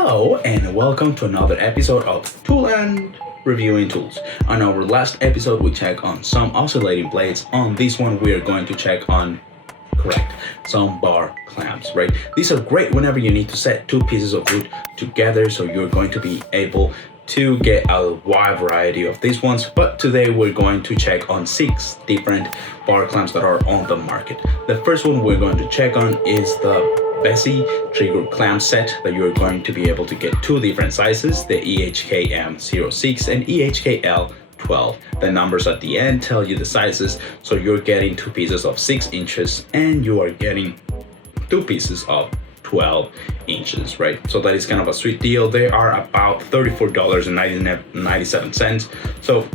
Hello and welcome to another episode of Tool and Reviewing Tools. On our last episode we checked on some oscillating blades. On this one we are going to check on some bar clamps, right? These are great whenever you need to set two pieces of wood together, so you're going to be able to get a wide variety of these ones. But today we're going to check on 6 different bar clamps that are on the market. The first one we're going to check on is the Bessey trigger clamp set that you're going to be able to get 2 different sizes, the EHKM06 and EHKL12. The numbers at the end tell you the sizes, so you're getting 2 pieces of 6 inches and you are getting 2 pieces of 12 inches, right? So that is kind of a sweet deal. They are about $34.97, so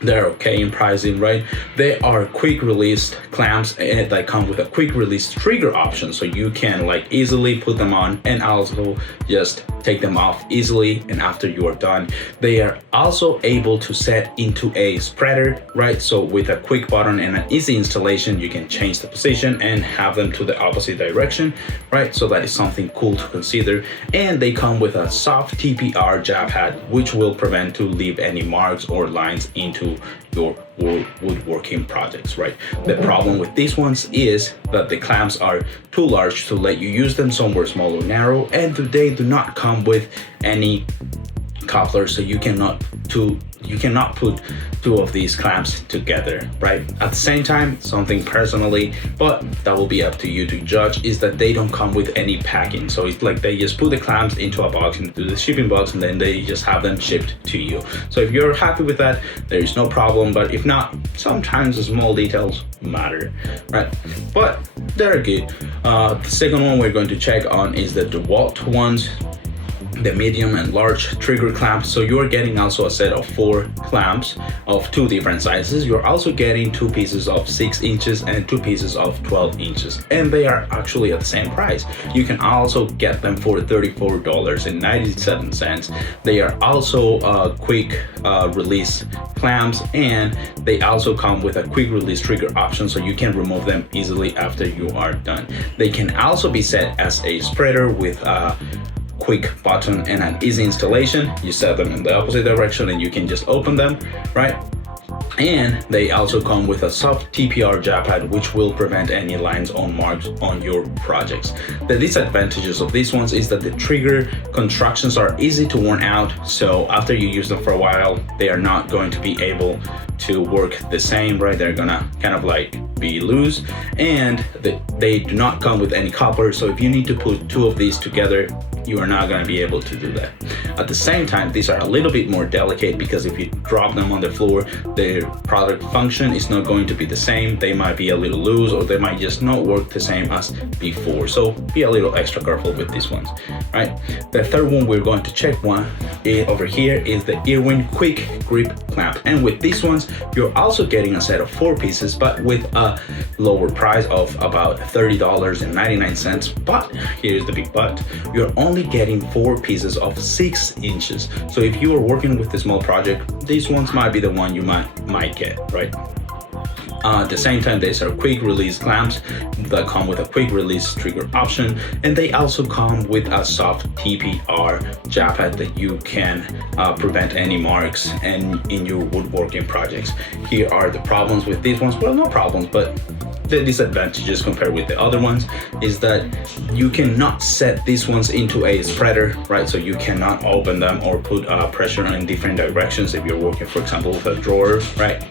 they're okay in pricing, right? They are quick release clamps and that come with a quick release trigger option, so you can easily put them on and also just take them off easily. And after you are done, they are also able to set into a spreader, right? So with a quick button and an easy installation, you can change the position and have them to the opposite direction, right? So that is something cool to consider. And they come with a soft TPR jab head, which will prevent to leave any marks or lines into your woodworking projects, right? The problem with these ones is that the clamps are too large to let you use them somewhere small or narrow, and they do not come with any couplers, so you cannot put 2 of these clamps together, right? At the same time, something personally, but that will be up to you to judge, is that they don't come with any packing. So it's like they just put the clamps into a box, into the shipping box, and then they just have them shipped to you. So if you're happy with that, there is no problem. But if not, sometimes the small details matter, right? But they're good. The second one we're going to check on is the Dewalt ones, the medium and large trigger clamps. So you're getting also a set of 4 clamps of 2 different sizes. You're also getting 2 pieces of 6 inches and 2 pieces of 12 inches, and they are actually at the same price. You can also get them for $34.97. They are also quick release clamps, and they also come with a quick release trigger option, so you can remove them easily after you are done. They can also be set as a spreader with a quick button and an easy installation. You set them in the opposite direction and you can just open them, right? And they also come with a soft TPR jab head, which will prevent any lines or marks on your projects. The disadvantages of these ones is that the trigger constructions are easy to worn out, so after you use them for a while, they are not going to be able to work the same, right? They're gonna kind of be loose, and they do not come with any copper, so if you need to put 2 of these together, you are not going to be able to do that. At the same time, these are a little bit more delicate, because if you drop them on the floor, their product function is not going to be the same. They might be a little loose, or they might just not work the same as before. So be a little extra careful with these ones, right? The third one we're going to check over here is the IRWIN quick grip clamp. And with these ones, you're also getting a set of 4 pieces, but with a lower price of about $30.99. But here's the big but: you're only getting 4 pieces of 6 inches. So if you are working with a small project, these ones might be the one you might get, right? At the same time, these are quick release clamps that come with a quick release trigger option, and they also come with a soft TPR jab head that you can prevent any marks in your woodworking projects. Here are the problems with these ones. Well, no problems, but the disadvantages compared with the other ones is that you cannot set these ones into a spreader, right? So you cannot open them or put pressure in different directions. If you're working, for example, with a drawer, right,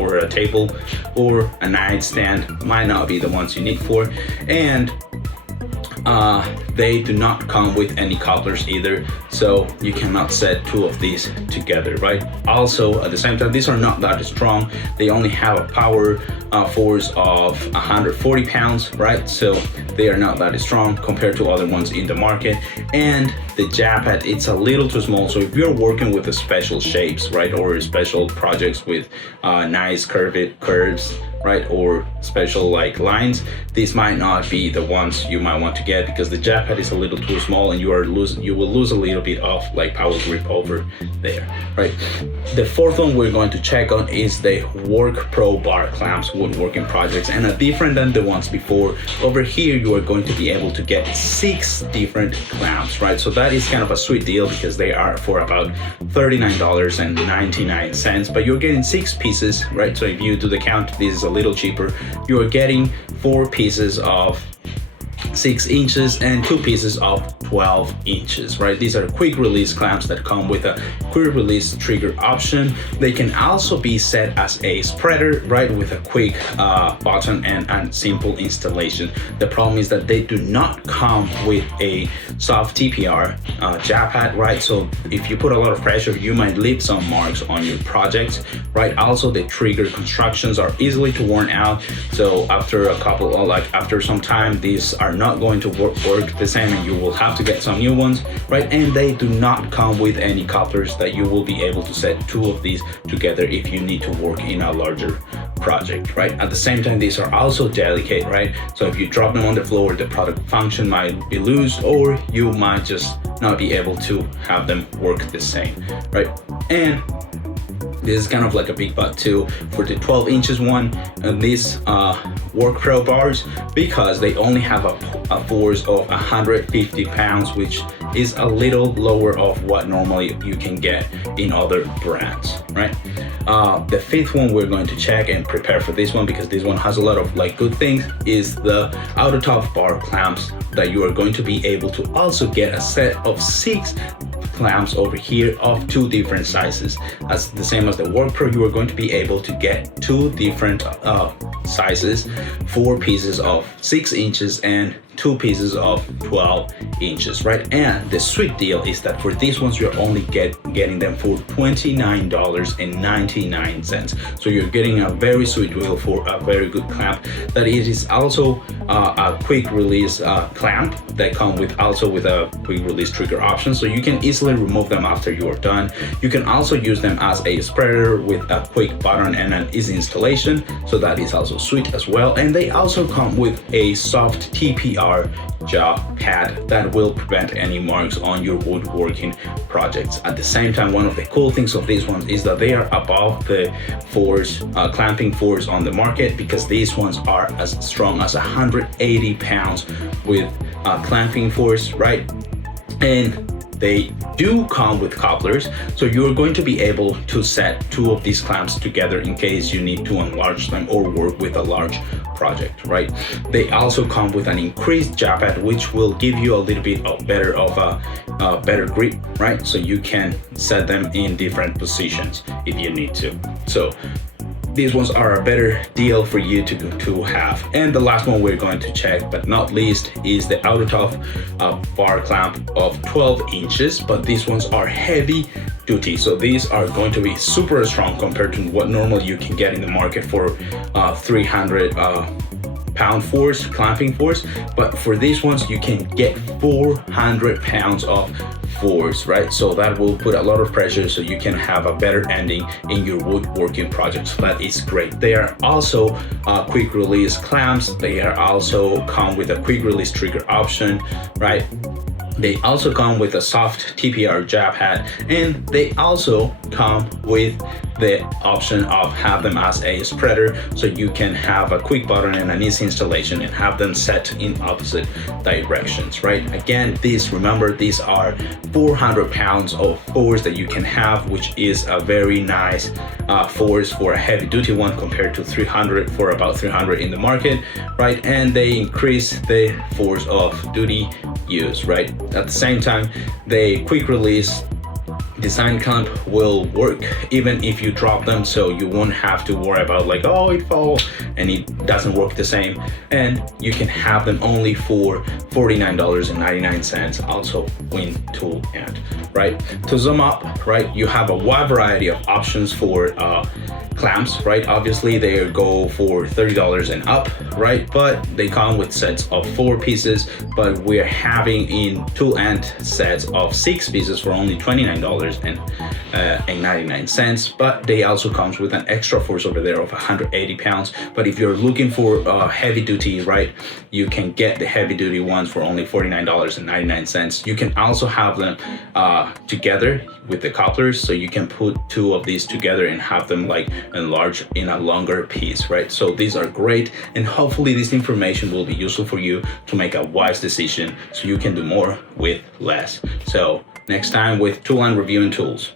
or a table or a nightstand, might not be the ones you need for. And they do not come with any couplers either, so you cannot set 2 of these together, right? Also, at the same time, these are not that strong. They only have a power force of 140 pounds, right? So they are not that strong compared to other ones in the market. And the jab head, it's a little too small. So if you're working with the special shapes, right, or special projects with nice curves, right, or special like lines, these might not be the ones you might want to get, because the jab head is a little too small and you will lose a little bit of like power grip over there, right? The fourth one we're going to check on is the WorkPro Bar Clamps woodworking projects, and different than the ones before. Over here you are going to be able to get 6 different clamps, right? So that is kind of a sweet deal because they are for about $39.99, but you're getting 6 pieces, right? So if you do the count, this is a little cheaper. You're getting 4 pieces of 6 inches and 2 pieces of 12 inches, right? These are quick release clamps that come with a quick release trigger option. They can also be set as a spreader, right, with a quick button and simple installation. The problem is that they do not come with a soft TPR jab head, right? So if you put a lot of pressure, you might leave some marks on your projects, right? Also, the trigger constructions are easily to worn out. So after a couple, or like after some time, these are not going to work the same and you will have to get some new ones, right? And they do not come with any couplers that you will be able to set 2 of these together if you need to work in a larger project, right? At the same time, these are also delicate, right? So if you drop them on the floor, the product function might be loose, or you might just not be able to have them work the same, right? And this is kind of like a big but too for the 12 inches one, and these WorkPro bars, because they only have a force of 150 pounds, which is a little lower of what normally you can get in other brands, right? The 5th one we're going to check and prepare for this one, because this one has a lot of like good things, is the Augtouf bar clamps, that you are going to be able to also get a set of 6 clamps over here of 2 different sizes. As the same as the WorkPro, you are going to be able to get 2 different sizes, 4 pieces of 6 inches and 2 pieces of 12 inches, right? And the sweet deal is that for these ones, you're only getting them for $29.99. So you're getting a very sweet deal for a very good clamp. That it is also a quick release clamp that come with a quick release trigger option, so you can easily remove them after you are done. You can also use them as a spreader with a quick button and an easy installation, so that is also sweet as well. And they also come with a soft TPR jab pad that will prevent any marks on your woodworking projects. At the same time, one of the cool things of these ones is that they are above the force, clamping force on the market, because these ones are as strong as 180 pounds with clamping force, right? And they do come with couplers, so you're going to be able to set 2 of these clamps together in case you need to enlarge them or work with a large project, right? They also come with an increased jab head, which will give you a little bit of better grip, right? So you can set them in different positions if you need to. So these ones are a better deal for you to have. And the last one we're going to check, but not least, is the Augtouf bar clamp of 12 inches, but these ones are heavy duty. So these are going to be super strong compared to what normally you can get in the market for 300 pound force, clamping force. But for these ones, you can get 400 pounds of force, right? So that will put a lot of pressure, so you can have a better ending in your woodworking project. So that is great. They are also quick release clamps. They are also come with a quick release trigger option, right? They also come with a soft TPR jab head, and they also come with the option of have them as a spreader, so you can have a quick button and an easy installation and have them set in opposite directions, right? Again, remember, these are 400 pounds of force that you can have, which is a very nice force for a heavy duty one compared to 300, for about 300 in the market, right? And they increase the force of duty use, right? At the same time, the quick release design clamp will work even if you drop them, so you won't have to worry about like, oh, it fell and it doesn't work the same. And you can have them only for $49.99, also WIN tool end, right? To sum up, right, you have a wide variety of options for clamps, right? Obviously they go for $30 and up, right? But they come with sets of 4 pieces, but we're having in tool end sets of 6 pieces for only $29. $49.99, but they also comes with an extra force over there of 180 pounds. But if you're looking for heavy duty, right, you can get the heavy duty ones for only $49.99. You can also have them together with the couplers, so you can put two of these together and have them like enlarged in a longer piece, right? So these are great, and hopefully this information will be useful for you to make a wise decision so you can do more with less. So next time with tool and reviewing tools.